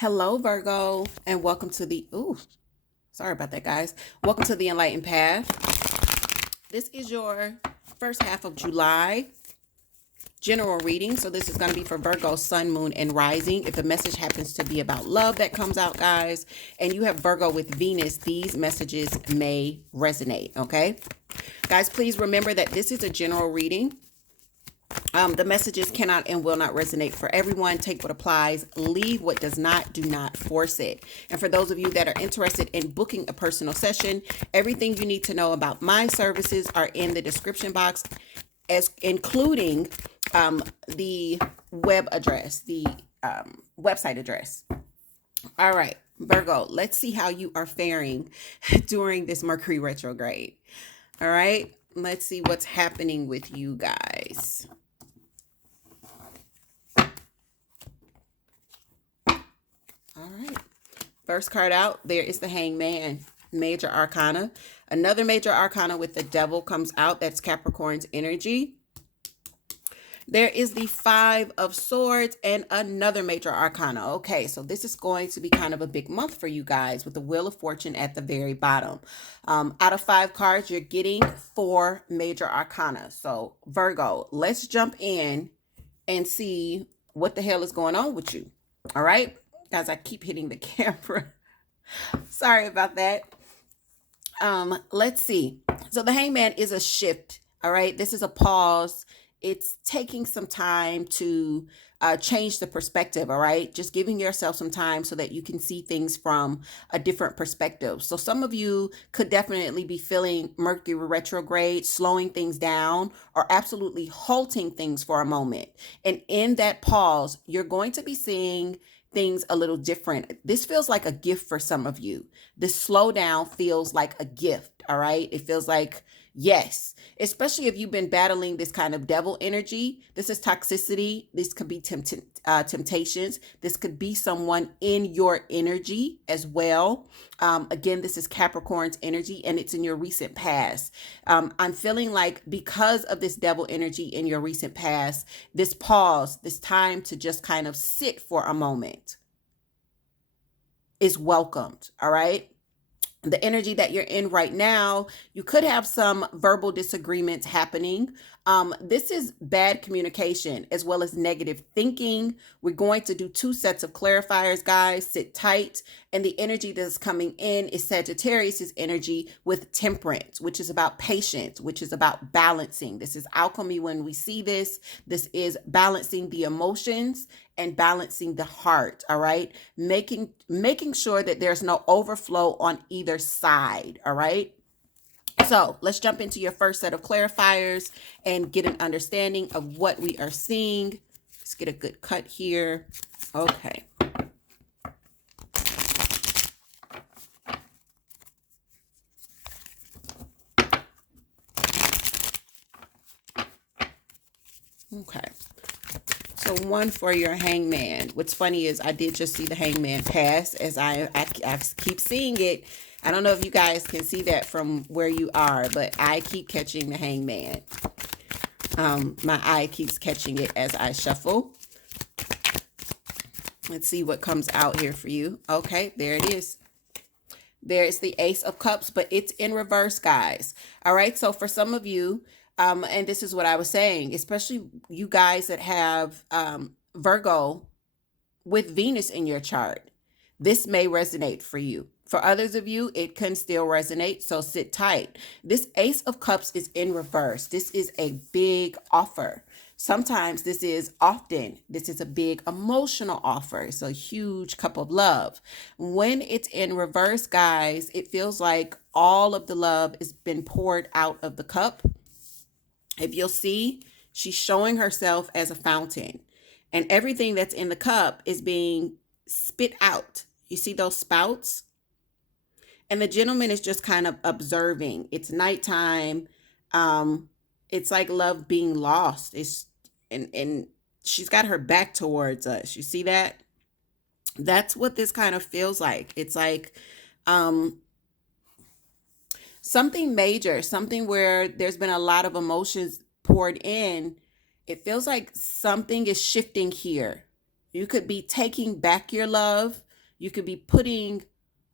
Hello, Virgo, and welcome to sorry about that, guys. Welcome to the Enlightened Path. This is your first half of July general reading. So this is going to be for Virgo, Sun, Moon, and Rising. If the message happens to be about love that comes out, guys, and you have Virgo with Venus, these messages may resonate, okay? Guys, please remember that this is a general reading. The messages cannot and will not resonate for everyone. Take what applies, leave what does not, do not force it. And for those of you that are interested in booking a personal session, everything you need to know about my services are in the description box, as including the web address, the website address. All right, Virgo, let's see how you are faring during this Mercury retrograde. All right, let's see what's happening with you guys. All right. First card out, there is the Hangman, major arcana. Another major arcana with the devil comes out. That's Capricorn's energy. There is the Five of Swords and another major arcana. Okay, so this is going to be kind of a big month for you guys with the Wheel of Fortune at the very bottom. Out of 5 cards, you're getting 4 major arcana. So Virgo, let's jump in and see what the hell is going on with you. All right, guys, I keep hitting the camera. Sorry about that. Let's see. So the Hangman is a shift. All right, this is a pause. It's taking some time to change the perspective, all right? Just giving yourself some time so that you can see things from a different perspective. So some of you could definitely be feeling Mercury retrograde, slowing things down, or absolutely halting things for a moment. And in that pause, you're going to be seeing things a little different. This feels like a gift for some of you. This slowdown feels like a gift, all right? It feels like, yes, especially if you've been battling this kind of devil energy. This is toxicity. This could be temptations. This could be someone in your energy as well. Again, this is Capricorn's energy and it's in your recent past. I'm feeling like because of this devil energy in your recent past, this pause, this time to just kind of sit for a moment is welcomed, all right? The energy that you're in right now, you could have some verbal disagreements happening. This is bad communication as well as negative thinking. We're going to do 2 sets of clarifiers, guys. Sit tight. And the energy that's coming in is Sagittarius's energy with temperance, which is about patience, which is about balancing. This is alchemy when we see this. This is balancing the emotions and balancing the heart, all right? Making sure that there's no overflow on either side, all right? So let's jump into your first set of clarifiers and get an understanding of what we are seeing. Let's get a good cut here. Okay. Okay. So 1 for your Hangman. What's funny is I did just see the Hangman pass as I keep seeing it. I don't know if you guys can see that from where you are, but I keep catching the Hangman. My eye keeps catching it as I shuffle. Let's see what comes out here for you. Okay, there it is. There is the Ace of Cups, but it's in reverse, guys. All right, so for some of you, and this is what I was saying, especially you guys that have Virgo with Venus in your chart, this may resonate for you. For others of you, it can still resonate, so sit tight. This Ace of Cups is in reverse. This is a big offer. Sometimes this is a big emotional offer. It's a huge cup of love. When it's in reverse, guys, it feels like all of the love has been poured out of the cup. If you'll see, she's showing herself as a fountain, and everything that's in the cup is being spit out. You see those spouts? And the gentleman is just kind of observing. It's nighttime. It's like love being lost. And she's got her back towards us. You see that? That's what this kind of feels like. It's like something major, something where there's been a lot of emotions poured in. It feels like something is shifting here. You could be taking back your love. You could be putting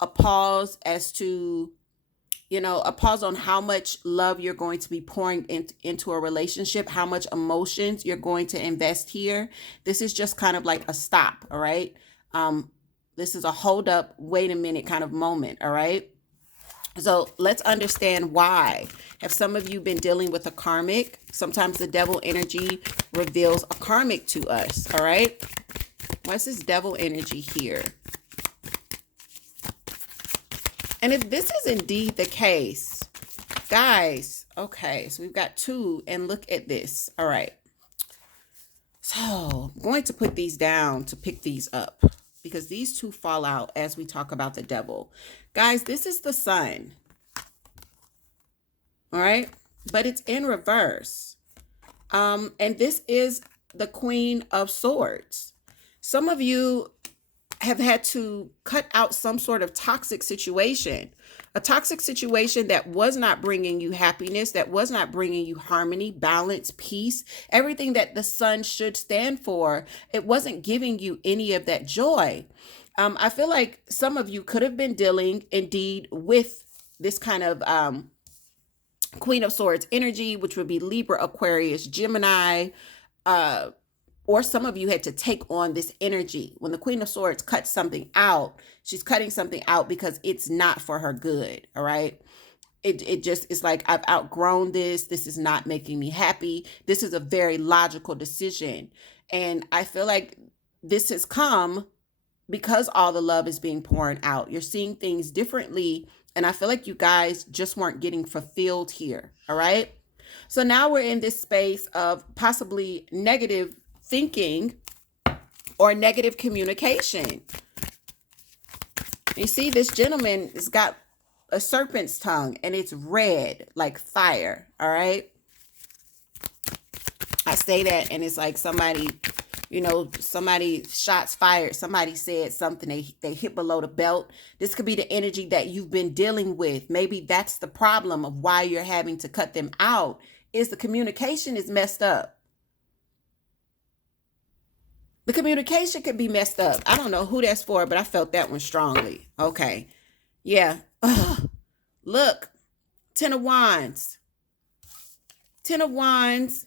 a pause as to, a pause on how much love you're going to be pouring into a relationship, how much emotions you're going to invest here. This is just kind of like a stop, all right? This is a hold up, wait a minute kind of moment, all right? So let's understand why. Have some of you been dealing with a karmic? Sometimes the devil energy reveals a karmic to us, all right? What's this devil energy here? And if this is indeed the case, guys, okay, so we've got 2, and look at this. All right. So I'm going to put these down to pick these up because these 2 fall out as we talk about the devil. Guys, this is the sun. All right. But it's in reverse. And this is the Queen of Swords. Some of you have had to cut out some sort of toxic situation, a toxic situation that was not bringing you happiness, that was not bringing you harmony, balance, peace, everything that the sun should stand for. It wasn't giving you any of that joy. I feel like some of you could have been dealing indeed with this kind of Queen of Swords energy, which would be Libra, Aquarius, Gemini, or some of you had to take on this energy. When the Queen of Swords cuts something out, she's cutting something out because it's not for her good, all right? It just is like, I've outgrown this. This is not making me happy. This is a very logical decision. And I feel like this has come because all the love is being poured out. You're seeing things differently. And I feel like you guys just weren't getting fulfilled here, all right? So now we're in this space of possibly negative thinking or negative communication. You see, this gentleman has got a serpent's tongue and it's red like fire. All right. I say that and it's like somebody, somebody shots fired. Somebody said something. They hit below the belt. This could be the energy that you've been dealing with. Maybe that's the problem of why you're having to cut them out, is the communication is messed up. The communication could be messed up. I don't know who that's for, but I felt that one strongly. Okay. Yeah. Ugh. Look. 10 of Wands. 10 of Wands.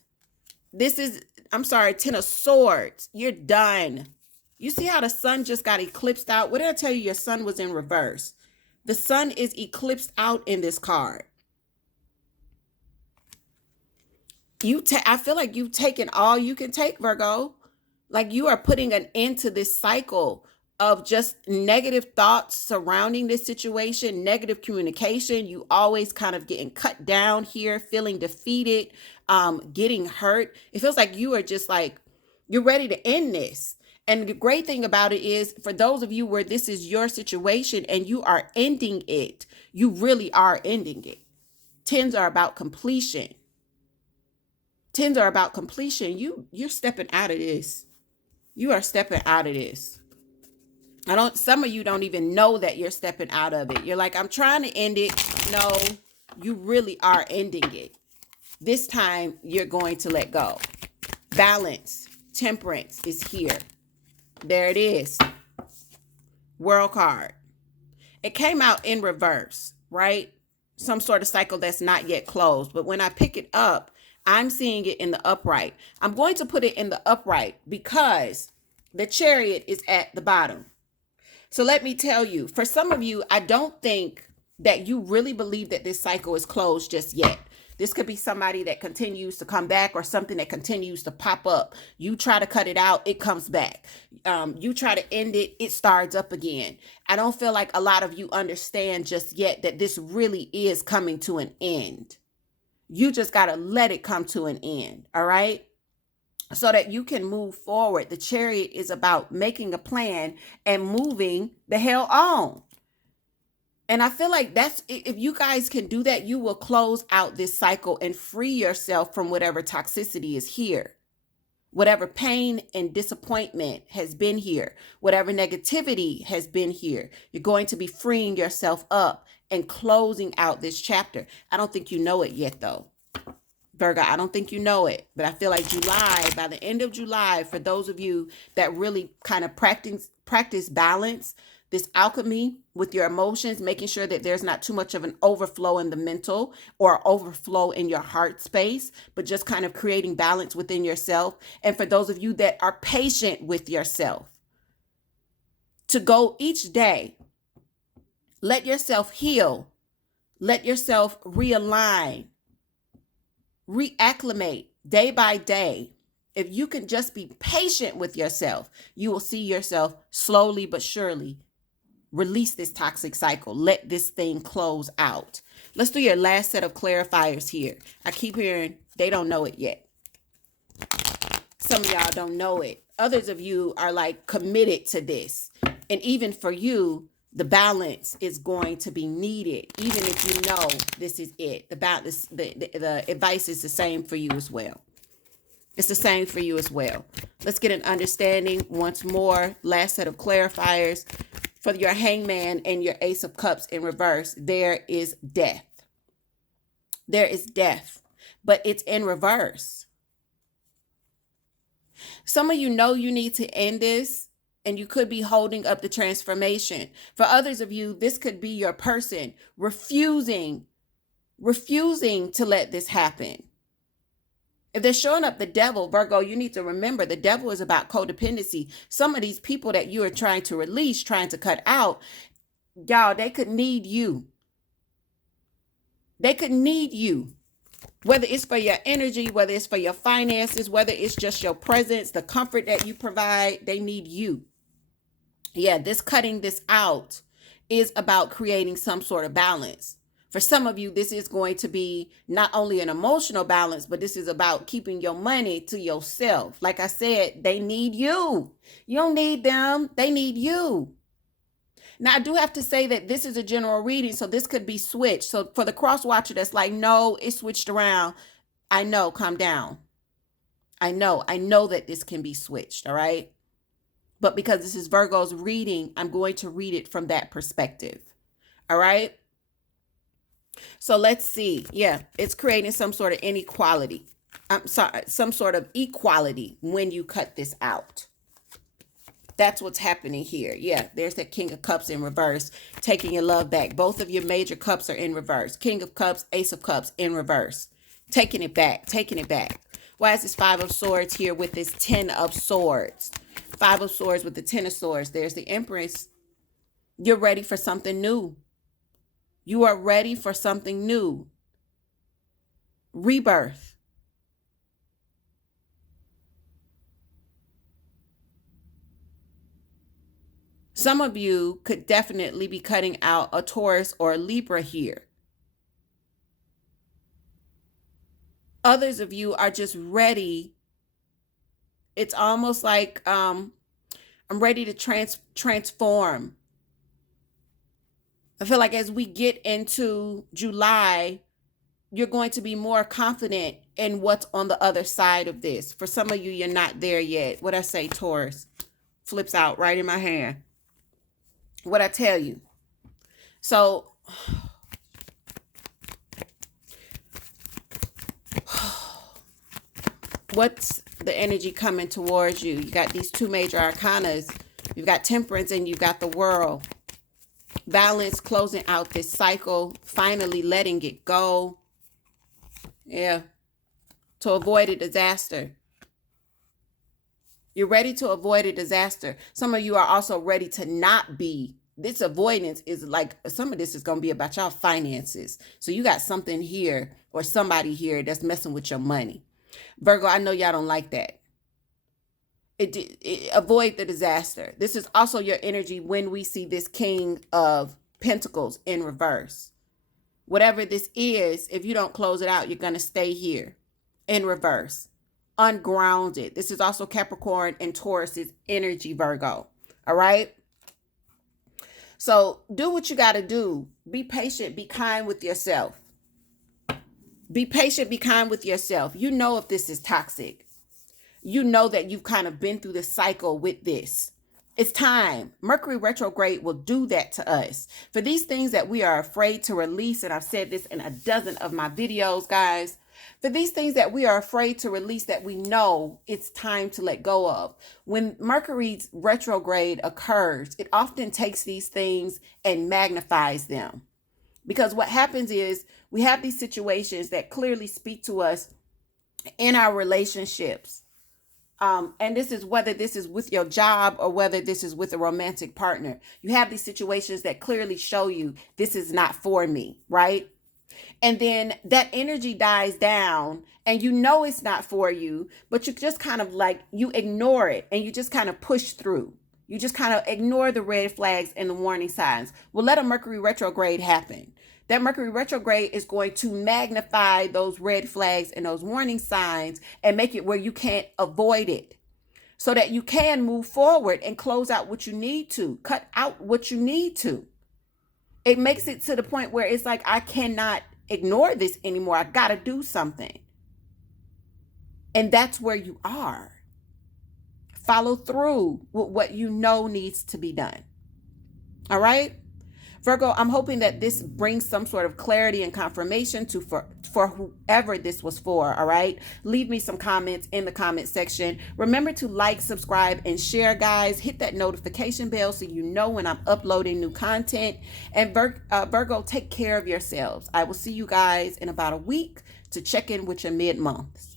This is, 10 of Swords. You're done. You see how the sun just got eclipsed out? What did I tell you? Your sun was in reverse. The sun is eclipsed out in this card. I feel like you've taken all you can take, Virgo. Like you are putting an end to this cycle of just negative thoughts surrounding this situation, negative communication. You always kind of getting cut down here, feeling defeated, getting hurt. It feels like you are just like, you're ready to end this. And the great thing about it is, for those of you where this is your situation and you are ending it, you really are ending it. 10s are about completion. 10s are about completion. You're stepping out of this. You are stepping out of this. Some of you don't even know that you're stepping out of it. You're like, I'm trying to end it. No, you really are ending it. This time you're going to let go. Balance, temperance is here. There it is. World card. It came out in reverse, right? Some sort of cycle that's not yet closed. But when I pick it up, I'm seeing it in the upright. I'm going to put it in the upright because the Chariot is at the bottom. So let me tell you, for some of you, I don't think that you really believe that this cycle is closed just yet. This could be somebody that continues to come back or something that continues to pop up. You try to cut it out, it comes back. You try to end it, it starts up again. I don't feel like a lot of you understand just yet that this really is coming to an end. You just got to let it come to an end, all right? So that you can move forward. The Chariot is about making a plan and moving the hell on. And I feel like if you guys can do that, you will close out this cycle and free yourself from whatever toxicity is here. Whatever pain and disappointment has been here, whatever negativity has been here, you're going to be freeing yourself up and closing out this chapter. I don't think you know it yet, though. Virgo, I don't think you know it, but I feel like July, by the end of July, for those of you that really kind of practice balance, this alchemy with your emotions, making sure that there's not too much of an overflow in the mental or overflow in your heart space, but just kind of creating balance within yourself. And for those of you that are patient with yourself, to go each day, let yourself heal, let yourself realign, reacclimate day by day. If you can just be patient with yourself, you will see yourself slowly but surely release this toxic cycle. Let this thing close out. Let's do your last set of clarifiers here. I keep hearing they don't know it yet. Some of y'all don't know it. Others of you are like committed to this. And even for you, the balance is going to be needed, even if you know this is it. The advice is the same for you as well. It's the same for you as well. Let's get an understanding once more. Last set of clarifiers. For your hangman and your ace of cups in reverse, there is death. There is death, but it's in reverse. Some of you know you need to end this, and you could be holding up the transformation. For others of you, this could be your person refusing to let this happen. If they're showing up the devil, Virgo, you need to remember the devil is about codependency. Some of these people that you are trying to release, trying to cut out, y'all, they could need you. They could need you. Whether it's for your energy, whether it's for your finances, whether it's just your presence, the comfort that you provide, they need you. Yeah, this cutting this out is about creating some sort of balance. For some of you, this is going to be not only an emotional balance, but this is about keeping your money to yourself. Like I said, they need you. You don't need them. They need you. Now, I do have to say that this is a general reading, so this could be switched. So for the cross watcher that's like, no, it switched around. I know, calm down. I know that this can be switched, all right? But because this is Virgo's reading, I'm going to read it from that perspective, all right? So let's see. Yeah, it's creating some sort of inequality. I'm sorry, some sort of equality when you cut this out. That's what's happening here. Yeah, there's that King of Cups in reverse, taking your love back. Both of your major cups are in reverse. King of Cups, Ace of Cups in reverse. Taking it back, taking it back. Why is this Five of Swords here with this Ten of Swords? Five of Swords with the Ten of Swords. There's the Empress. You're ready for something new. You are ready for something new. Rebirth. Some of you could definitely be cutting out a Taurus or a Libra here. Others of you are just ready. It's almost like I'm ready to transform. I feel like as we get into July, you're going to be more confident in what's on the other side of this. For some of you, you're not there yet. What I say, Taurus, flips out right in my hand. What I tell you. So, what's the energy coming towards you? You got these two major arcanas. You've got Temperance and you've got the World. Balance, closing out this cycle, finally letting it go. Yeah. To avoid a disaster. You're ready to avoid a disaster. Some of you are also ready to not be. This avoidance is like, some of this is going to be about y'all finances. So you got something here or somebody here that's messing with your money. Virgo, I know y'all don't like that. Avoid the disaster. This is also your energy when we see this King of Pentacles in reverse. Whatever this is, if you don't close it out, you're going to stay here in reverse. Ungrounded. This is also Capricorn and Taurus's energy, Virgo. All right? So do what you got to do. Be patient. Be kind with yourself. Be patient. Be kind with yourself. You know if this is toxic. You know that you've kind of been through the cycle with this. It's time. Mercury retrograde will do that to us. For these things that we are afraid to release, and I've said this in a dozen of my videos, guys, For these things that we are afraid to release, that we know it's time to let go of. When Mercury's retrograde occurs, it often takes these things and magnifies them. Because what happens is we have these situations that clearly speak to us in our relationships. And this is whether this is with your job or whether this is with a romantic partner. You have these situations that clearly show you this is not for me, right? And then that energy dies down and you know it's not for you, but you just kind of like, you ignore it and you just kind of push through. You just kind of ignore the red flags and the warning signs. Well, let a Mercury retrograde happen. That Mercury retrograde is going to magnify those red flags and those warning signs and make it where you can't avoid it, so that you can move forward and close out what you need to, cut out what you need to. It makes it to the point where it's like, I cannot ignore this anymore. I got to do something. And that's where you are. Follow through with what you know needs to be done. All right? Virgo, I'm hoping that this brings some sort of clarity and confirmation to for whoever this was for, all right? Leave me some comments in the comment section. Remember to like, subscribe, and share, guys. Hit that notification bell so you know when I'm uploading new content. And Virgo, take care of yourselves. I will see you guys in about a week to check in with your mid-months.